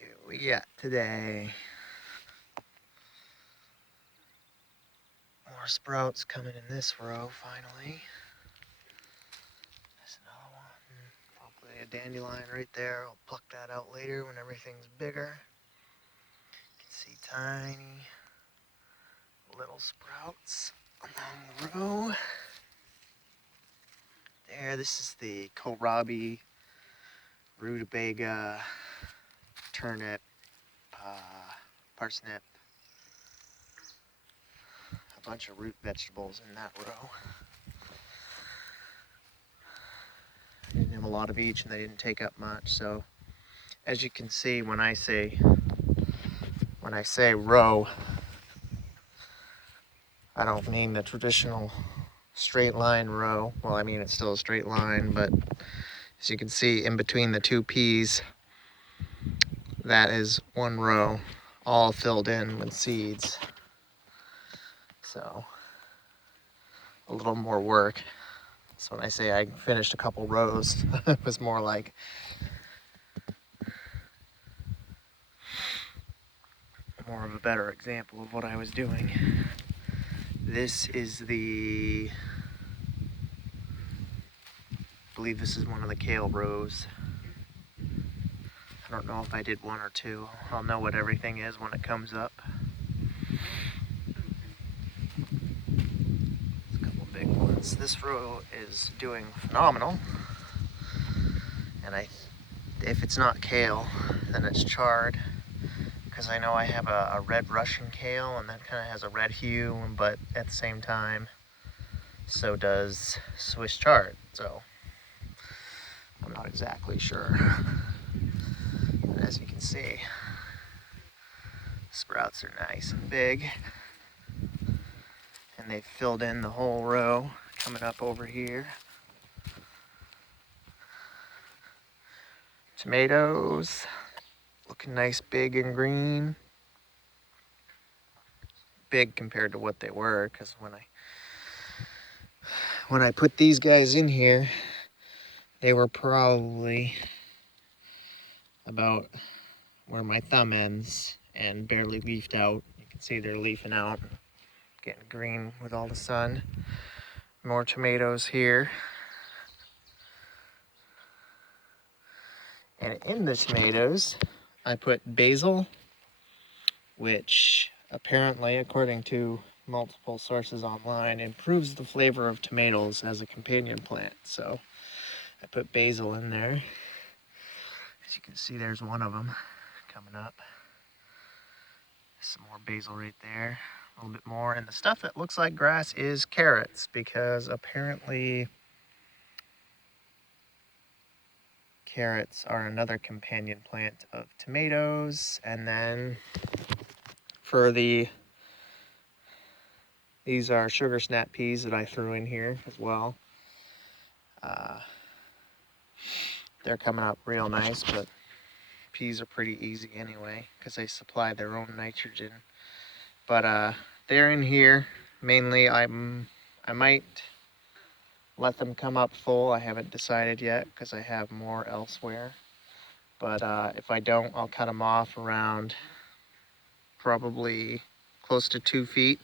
See what we got today. More sprouts coming in this row finally. There's another one. Probably a dandelion right there. I'll pluck that out later when everything's bigger. You can see tiny little sprouts along the row. There, this is the kohlrabi, rutabaga, turnip, parsnip. A bunch of root vegetables in that row. I didn't have a lot of each and they didn't take up much, so as you can see when I say row, I don't mean the traditional straight line row. Well, I mean it's still a straight line, but as you can see in between the two peas, that is one row, all filled in with seeds. So a little more work. So when I say I finished a couple rows, it was more like more of a better example of what I was doing. This is I believe this is one of the kale rows. I don't know if I did one or two. I'll know what everything is when it comes up. There's a couple big ones. This row is doing phenomenal. And if it's not kale, then it's chard. Because I know I have a red Russian kale, and that kind of has a red hue, but at the same time, so does Swiss chard. So I'm not exactly sure. But as you can see, sprouts are nice and big. And they've filled in the whole row coming up over here. Tomatoes, looking nice, big and green. Big compared to what they were, because when I put these guys in here, they were probably about where my thumb ends and barely leafed out. You can see they're leafing out, getting green with all the sun. More tomatoes here. And in the tomatoes, I put basil, which apparently, according to multiple sources online, improves the flavor of tomatoes as a companion plant. So I put basil in there. As you can see, there's one of them coming up. Some more basil right there, a little bit more. And the stuff that looks like grass is carrots, because apparently carrots are another companion plant of tomatoes. And then for these are sugar snap peas that I threw in here as well. They're coming up real nice, but peas are pretty easy anyway because they supply their own nitrogen. But they're in here mainly. I might let them come up full. I haven't decided yet because I have more elsewhere. But if I don't, I'll cut them off around probably close to 2 feet,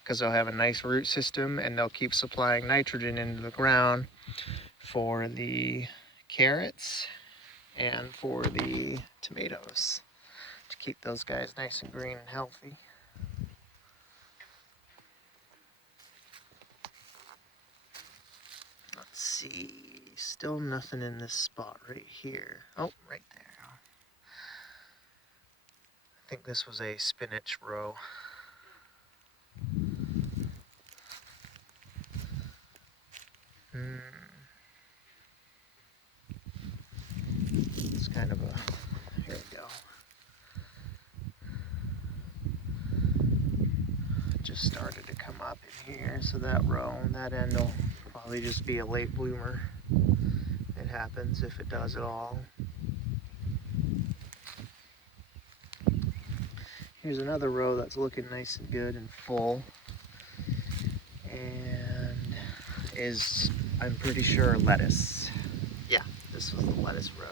because they'll have a nice root system and they'll keep supplying nitrogen into the ground for the carrots and for the tomatoes to keep those guys nice and green and healthy. Let's see, still nothing in this spot right here. Oh, right there. I think this was a spinach row. It's kind of a, here we go. Just started to come up in here, so that row and that end will probably just be a late bloomer. It happens if it does at all. Here's another row that's looking nice and good and full, and is, I'm pretty sure, lettuce. Yeah, this was the lettuce row.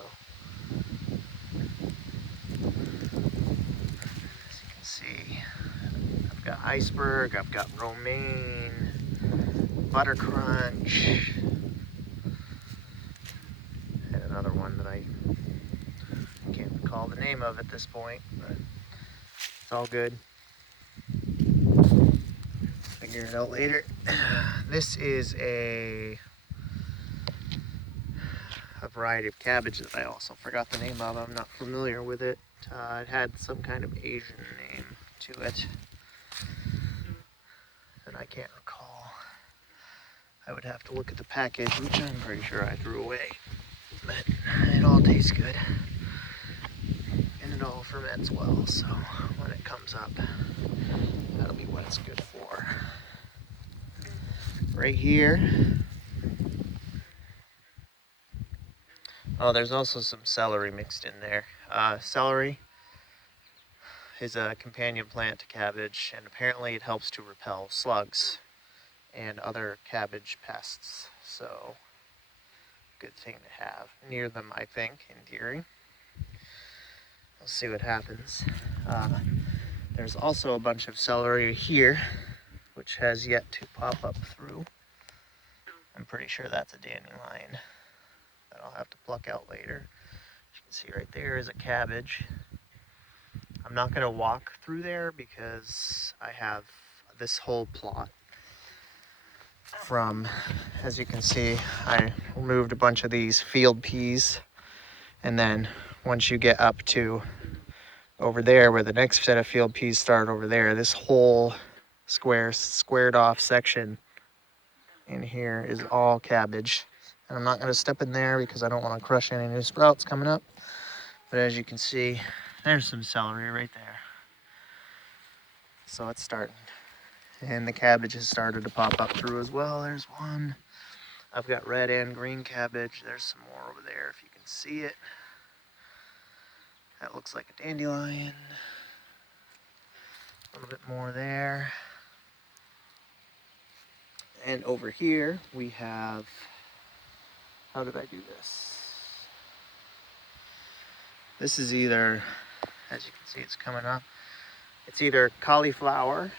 iceberg, I've got romaine, butter crunch, and another one that I can't recall the name of at this point, but it's all good. Figure it out later. This is a variety of cabbage that I also forgot the name of. I'm not familiar with it. It had some kind of Asian name to it that I can't recall. I would have to look at the package, which I'm pretty sure I threw away. But it all tastes good. And it all ferments well, so when it comes up, that'll be what it's good for. Right here. Oh, there's also some celery mixed in there. Celery is a companion plant to cabbage, and apparently it helps to repel slugs and other cabbage pests. So, good thing to have near them, I think, in theory. We'll see what happens. There's also a bunch of celery here, which has yet to pop up through. I'm pretty sure that's a dandelion that I'll have to pluck out later. As you can see right there is a cabbage. I'm not going to walk through there because I have this whole plot from, as you can see, I removed a bunch of these field peas, and then once you get up to over there where the next set of field peas start over there, this whole squared off section in here is all cabbage. And I'm not going to step in there because I don't want to crush any new sprouts coming up. But as you can see, there's some celery right there. So it's starting. And the cabbage has started to pop up through as well. There's one. I've got red and green cabbage. There's some more over there if you can see it. That looks like a dandelion. A little bit more there. And over here we have, how did I do this? This is either, as you can see, it's coming up. It's either cauliflower,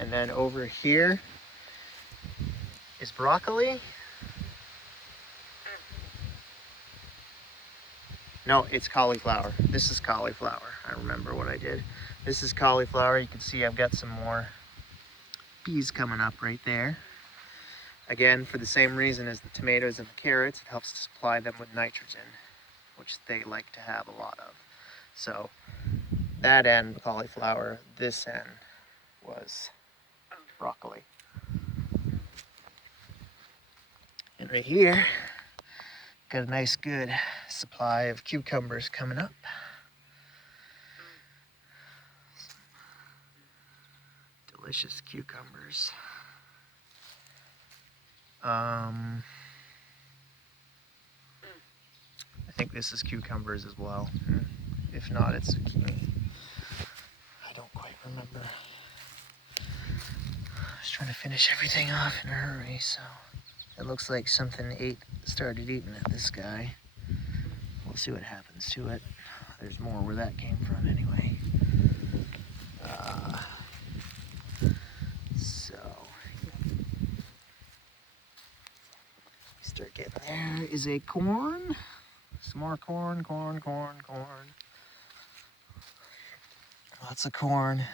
and then over here is broccoli. No, it's cauliflower. This is cauliflower. I remember what I did. This is cauliflower. You can see I've got some more peas coming up right there. Again, for the same reason as the tomatoes and the carrots, it helps to supply them with nitrogen, which they like to have a lot of. So that end cauliflower, this end was broccoli. And right here, got a nice good supply of cucumbers coming up. Delicious cucumbers. I think this is cucumbers as well. If not, it's zucchini. I don't quite remember. I was trying to finish everything off in a hurry, so it looks like something started eating at this guy. We'll see what happens to it. There's more where that came from anyway. So start getting there is a corn. Some more corn. Lots of corn.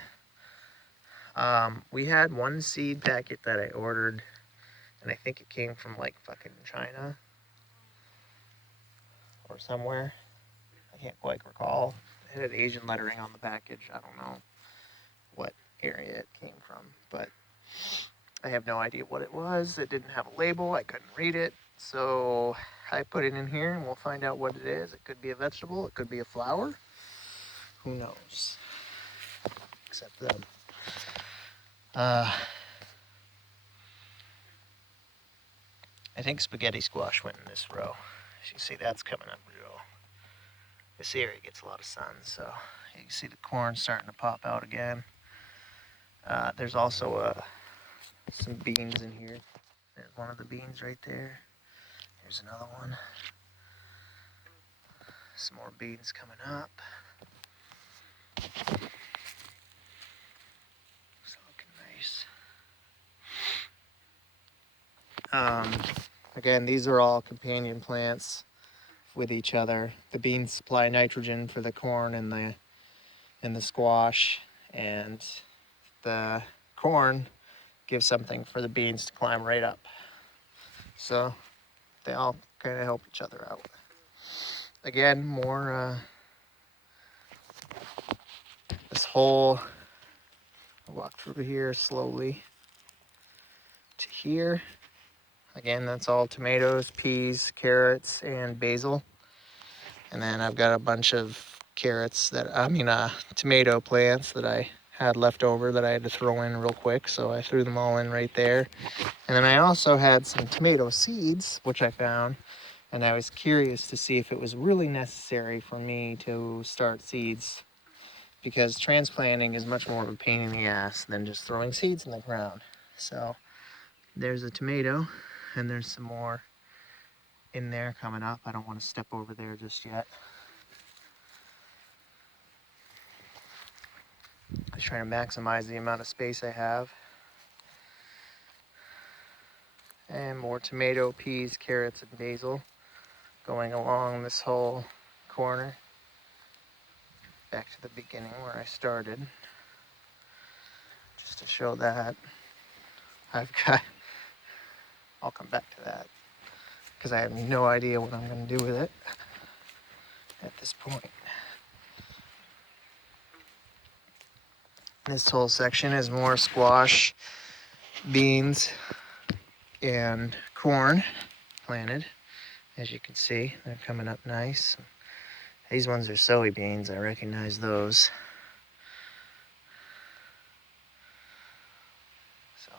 We had one seed packet that I ordered, and I think it came from like fucking China or somewhere. I can't quite recall. It had Asian lettering on the package. I don't know what area it came from, but I have no idea what it was. It didn't have a label. I couldn't read it. So I put it in here and we'll find out what it is. It could be a vegetable. It could be a flower. Who knows? Except them. I think spaghetti squash went in this row. As you can see, that's coming up real. This area gets a lot of sun, so you can see the corn starting to pop out again. There's also some beans in here. There's one of the beans right there. Here's another one. Some more beans coming up. So Again, these are all companion plants with each other. The beans supply nitrogen for the corn and the squash, and the corn gives something for the beans to climb right up. So they all kind of help each other out. Again, more this whole, I'll walk through here slowly to here. Again, that's all tomatoes, peas, carrots, and basil. And then I've got a bunch of tomato plants that I had left over that I had to throw in real quick. So I threw them all in right there. And then I also had some tomato seeds, which I found. And I was curious to see if it was really necessary for me to start seeds, because transplanting is much more of a pain in the ass than just throwing seeds in the ground. So there's a tomato, and there's some more in there coming up. I don't want to step over there just yet. I'm trying to maximize the amount of space I have. And more tomato, peas, carrots, and basil going along this whole corner. Back to the beginning where I started. Just to show that I'll come back to that, because I have no idea what I'm going to do with it at this point. This whole section is more squash, beans, and corn planted. As you can see, they're coming up nice. These ones are soybeans, I recognize those. So,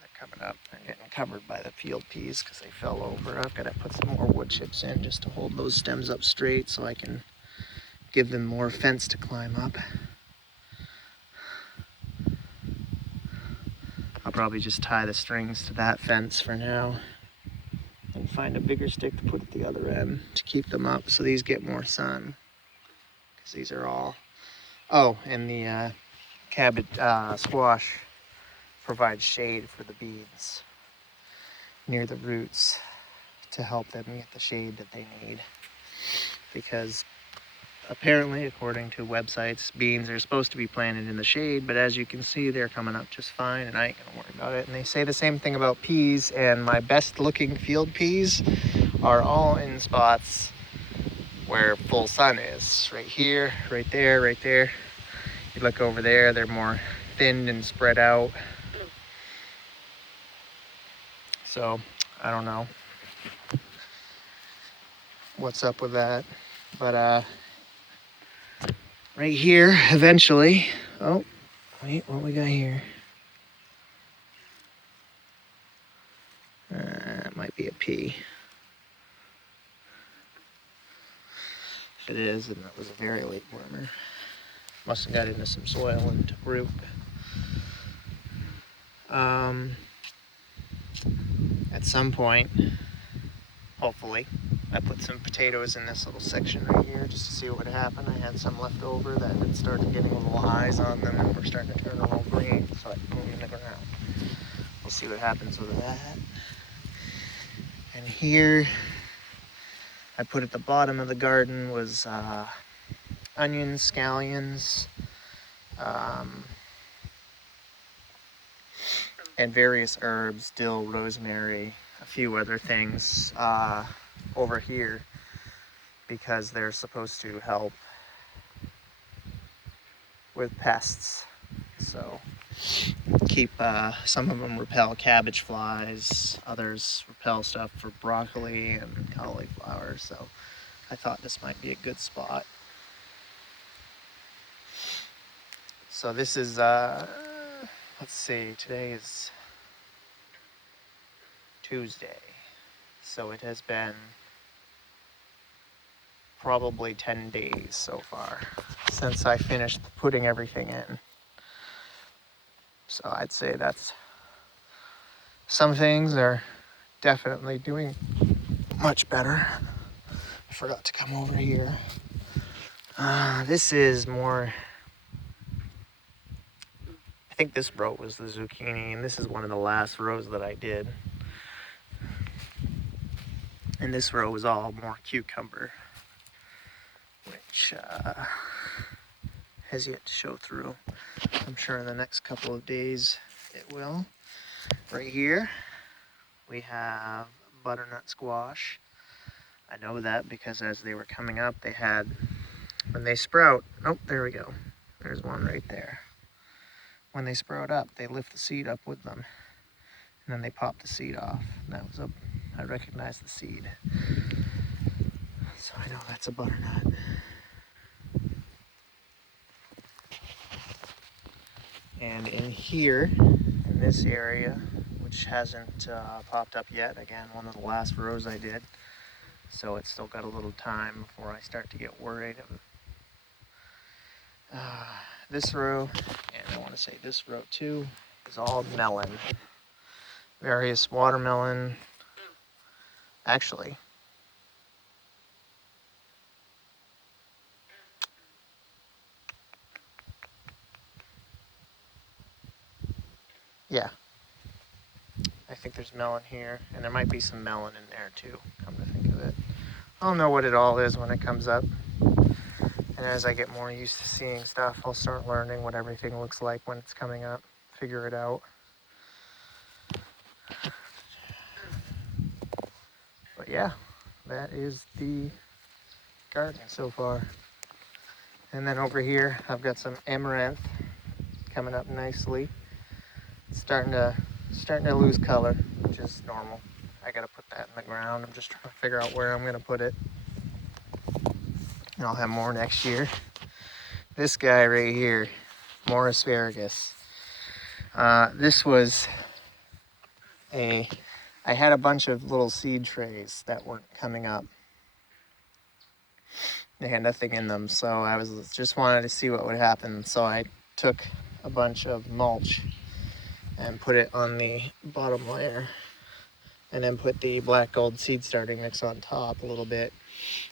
they're coming up. They're getting covered by the field peas because they fell over. I've got to put some more wood chips in just to hold those stems up straight so I can give them more fence to climb up. I'll probably just tie the strings to that fence for now and find a bigger stick to put at the other end to keep them up so these get more sun. Because these are all... Oh, and the cabbage, squash provides shade for the beans near the roots to help them get the shade that they need. Because apparently, according to websites, beans are supposed to be planted in the shade, but as you can see, they're coming up just fine, and I ain't gonna worry about it. And they say the same thing about peas, and my best looking field peas are all in spots where full sun is. Right here, right there, right there. You look over there, they're more thinned and spread out. So, I don't know what's up with that, but right here, eventually. Oh, wait, what we got here? It might be a pea. If it is, then that was a very late bloomer. Must have got into some soil and took root. At some point, hopefully, I put some potatoes in this little section right here just to see what would happen. I had some left over that had started getting a little eyes on them and were starting to turn a little green, so I put them in the ground. We'll see what happens with that. And here, I put at the bottom of the garden was onions, scallions, and various herbs, dill, rosemary, a few other things over here, because they're supposed to help with pests. So keep some of them repel cabbage flies, others repel stuff for broccoli and cauliflower. So I thought this might be a good spot. So this is let's see, today is Tuesday, so it has been probably 10 days so far since I finished putting everything in. So I'd say that's, some things are definitely doing much better. I forgot to come over here. This is more think this row was the zucchini, and this is one of the last rows that I did. And this row was all more cucumber, which has yet to show through. I'm sure in the next couple of days it will. Right here, we have butternut squash. I know that because as they were coming up, they had, when they sprout, oh, there we go. There's one right there. When they sprout up, they lift the seed up with them, and then they pop the seed off. And that was I recognized the seed. So I know that's a butternut. And in here, in this area, which hasn't popped up yet, again, one of the last rows I did, so it's still got a little time before I start to get worried. This row, and I want to say this row too, is all melon. Various watermelon. Actually, yeah, I think there's melon here, and there might be some melon in there too, come to think of it. I'll know what it all is when it comes up. And as I get more used to seeing stuff, I'll start learning what everything looks like when it's coming up, figure it out. But yeah, that is the garden so far. And then over here, I've got some amaranth coming up nicely. It's starting to lose color, which is normal. I gotta put that in the ground. I'm just trying to figure out where I'm gonna put it. And I'll have more next year. This guy right here, more asparagus. This was I had a bunch of little seed trays that weren't coming up. They had nothing in them, so I just wanted to see what would happen. So I took a bunch of mulch and put it on the bottom layer, and then put the black gold seed starting mix on top a little bit.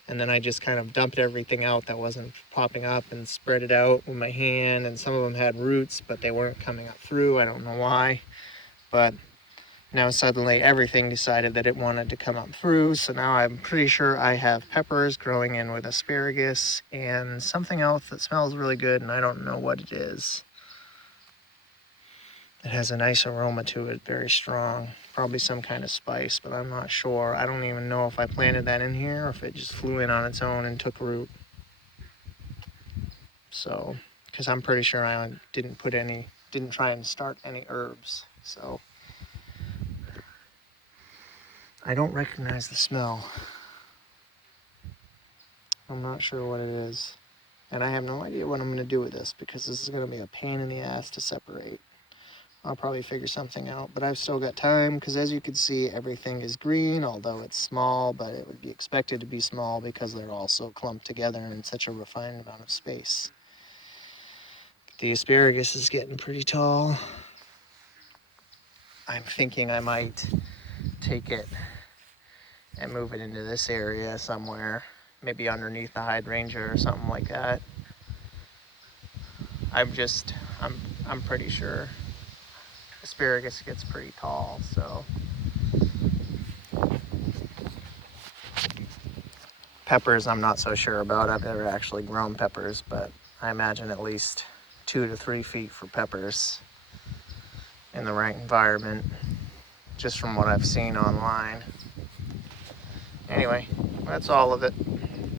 And then I just kind of dumped everything out that wasn't popping up and spread it out with my hand. And some of them had roots, but they weren't coming up through. I don't know why. But now suddenly everything decided that it wanted to come up through. So now I'm pretty sure I have peppers growing in with asparagus and something else that smells really good, and I don't know what it is. It has a nice aroma to it, very strong. Probably some kind of spice, but I'm not sure. I don't even know if I planted that in here or if it just flew in on its own and took root. So, because I'm pretty sure I didn't try and start any herbs. So, I don't recognize the smell. I'm not sure what it is. And I have no idea what I'm going to do with this, because this is going to be a pain in the ass to separate. I'll probably figure something out, but I've still got time, because as you can see, everything is green, although it's small, but it would be expected to be small because they're all so clumped together in such a refined amount of space. The asparagus is getting pretty tall. I'm thinking I might take it and move it into this area somewhere, maybe underneath the hydrangea or something like that. I'm pretty sure asparagus gets pretty tall, so. Peppers, I'm not so sure about. I've never actually grown peppers, but I imagine at least 2 to 3 feet for peppers in the right environment, just from what I've seen online. Anyway, that's all of it.